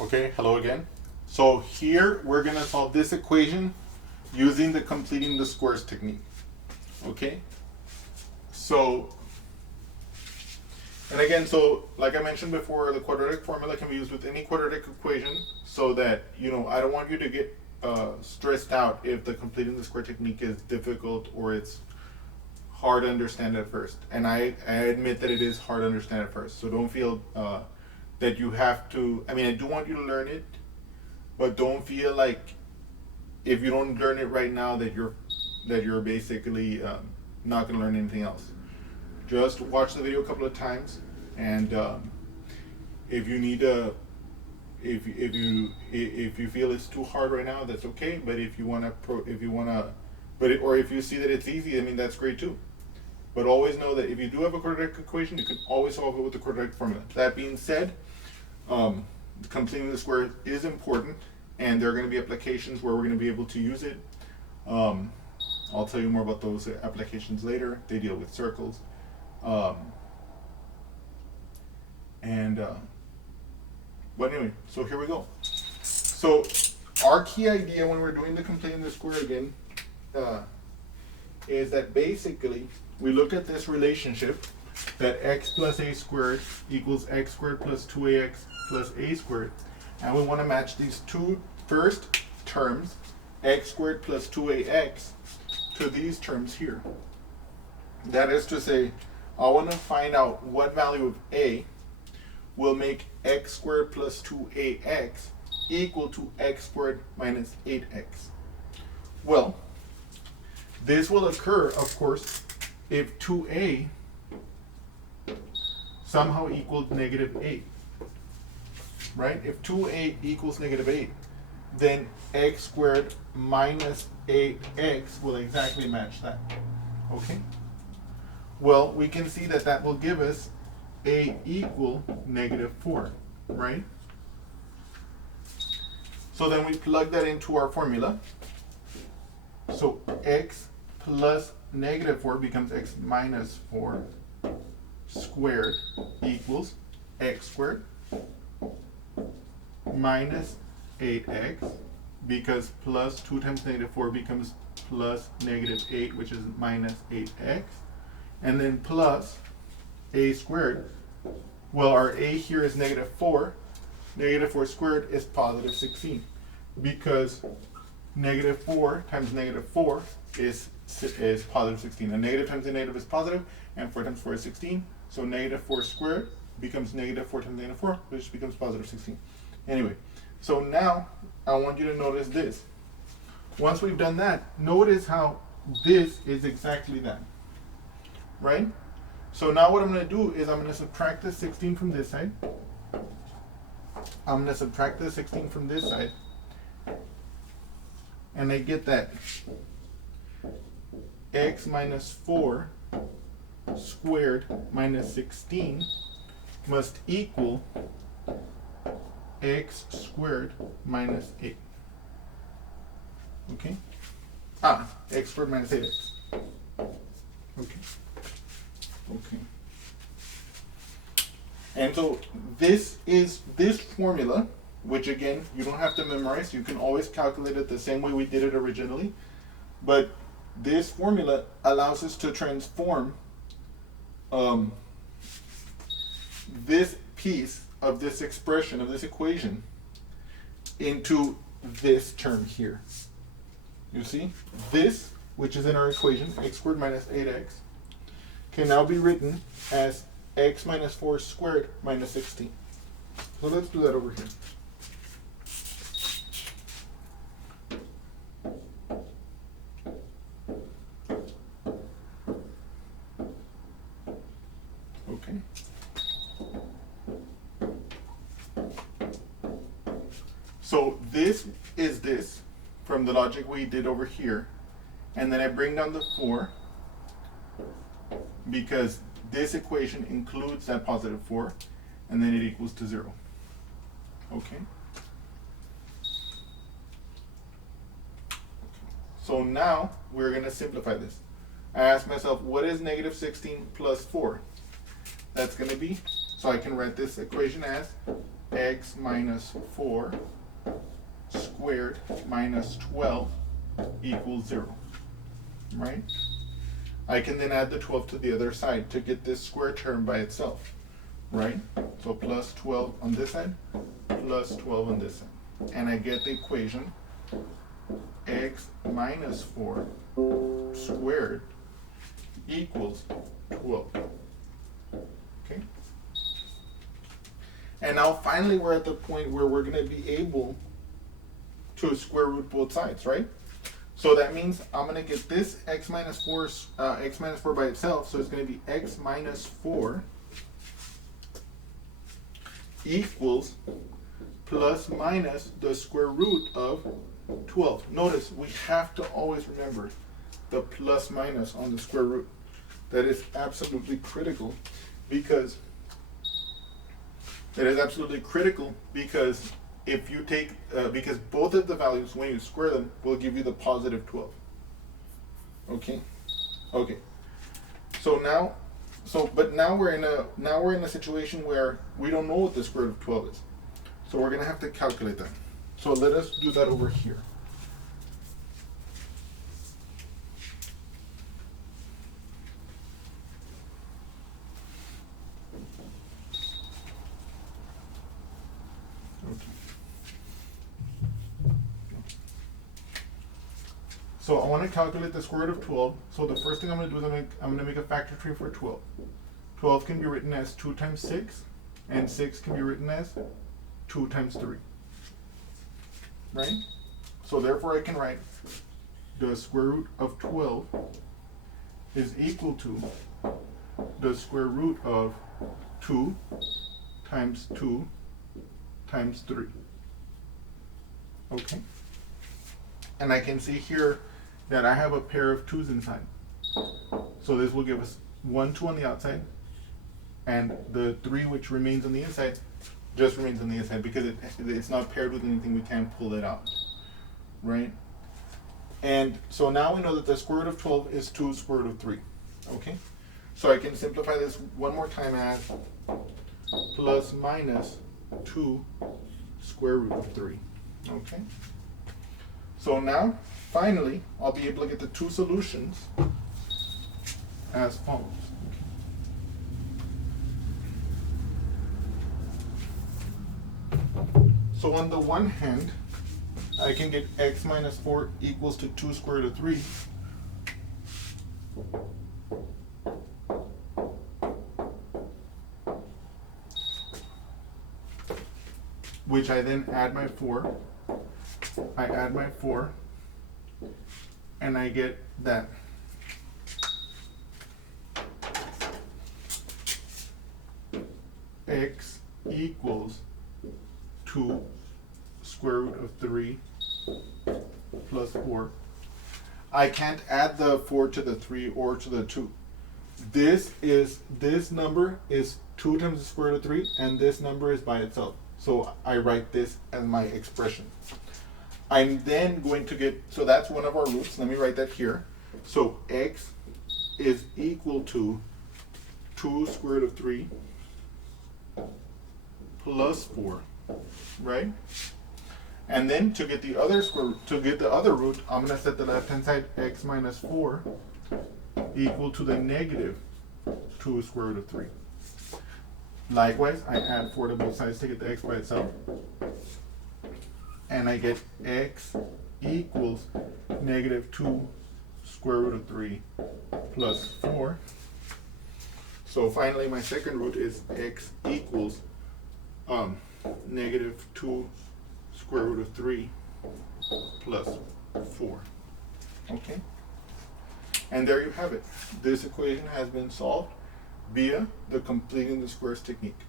Okay, hello again. So here we're gonna solve this equation using the completing the squares technique. Okay, so and again, so like I mentioned before, the quadratic formula can be used with any quadratic equation, so that I don't want you to get stressed out if the completing the square technique is difficult or it's hard to understand at first. And I admit that it is hard to understand at first, so don't feel that you have to. I mean, I do want you to learn it, but don't feel like if you don't learn it right now that you're basically not going to learn anything else. Just watch the video a couple of times, and if you need to, if you feel it's too hard right now, that's okay. But if you wanna or if you see that it's easy, I mean that's great too. But always know that if you do have a quadratic equation, you can always solve it with the quadratic formula. That being said, completing the square is important, and there are going to be applications where we're going to be able to use it. I'll tell you more about those applications later. They deal with circles. But anyway, so here we go. So our key idea when we're doing the completing the square again is that basically we look at this relationship that x plus a squared equals x squared plus 2ax plus a squared, and we want to match these two first terms, x squared plus 2ax, to these terms here. That is to say, I want to find out what value of a will make x squared plus 2ax equal to x squared minus 8x. Well, this will occur, of course, if 2a somehow equals negative 8. Right? If 2a equals negative 8, then x squared minus 8x will exactly match that. Okay? Well, we can see that that will give us a equal negative 4, right? So then we plug that into our formula. So x plus negative 4 becomes x minus 4 squared equals x squared minus 8x, because plus 2 times negative 4 becomes plus negative 8, which is minus 8x, and then plus a squared. Well, our a here is negative 4. Negative 4 squared is positive 16, because negative 4 times negative 4 is positive 16. A negative times a negative is positive, and 4 times 4 is 16. So negative 4 squared becomes negative 4 times negative 4, which becomes positive 16. Anyway, so now I want you to notice this. Once we've done that, notice how this is exactly that, right? So now what I'm going to do is I'm going to subtract the 16 from this side. I'm going to subtract the 16 from this side. And I get that x minus 4 squared minus 16 must equal x squared minus 8. Okay? X squared minus 8x. Okay. Okay. And so this formula, which again, you don't have to memorize. You can always calculate it the same way we did it originally. But this formula allows us to transform this piece of this expression, of this equation, into this term here. You see? This, which is in our equation, x squared minus 8x, can now be written as x minus 4 squared minus 16. So let's do that over here. Okay. So this is this from the logic we did over here. And then I bring down the 4 because this equation includes that positive 4, and then it equals to 0. Okay? So now we're going to simplify this. I ask myself, what is negative 16 plus 4? That's going to be, so I can write this equation as x minus 4 squared minus 12 equals 0, right? I can then add the 12 to the other side to get this square term by itself, right? So plus 12 on this side, plus 12 on this side. And I get the equation x minus 4 squared equals 12. Okay? And now finally we're at the point where we're going to be able to square root both sides, right? So that means I'm going to get this x minus 4 by itself, so it's going to be x minus 4 equals plus minus the square root of 12. Notice we have to always remember the plus minus on the square root. That is absolutely critical because if you take, because both of the values, when you square them, will give you the positive 12. Okay? Okay. But now we're in a situation where we don't know what the square root of 12 is. So we're going to have to calculate that. So let us do that over here. So I want to calculate the square root of 12. So the first thing I'm going to do is I'm going to make a factor tree for 12. 12 can be written as 2 times 6, and 6 can be written as 2 times 3. Right? So therefore I can write the square root of 12 is equal to the square root of 2 times 2 times 3. Okay? And I can see here that I have a pair of 2's inside. So this will give us 1 2 on the outside, and the 3 which remains on the inside just remains on the inside because it's not paired with anything. We can't pull it out, right? And so now we know that the square root of 12 is 2 square root of 3. Okay? So I can simplify this one more time as plus minus 2 square root of 3. Okay? So now, finally, I'll be able to get the two solutions as follows. So on the one hand, I can get x minus 4 equals to 2 square root of 3. Which I then add my 4. I add my 4, and I get that x equals 2 square root of 3 plus 4. I can't add the 4 to the 3 or to the 2. This number is 2 times the square root of 3, and this number is by itself. So I write this as my expression. I'm then going to get, so that's one of our roots. Let me write that here. So x is equal to 2 square root of 3 plus 4, right? And then to get the other root, I'm going to set the left-hand side x minus 4 equal to the negative 2 square root of 3. Likewise, I add 4 to both sides to get the x by itself. And I get x equals negative 2 square root of 3 plus 4. So finally my second root is x equals negative 2 square root of 3 plus 4. Okay? And there you have it. This equation has been solved via the completing the squares technique.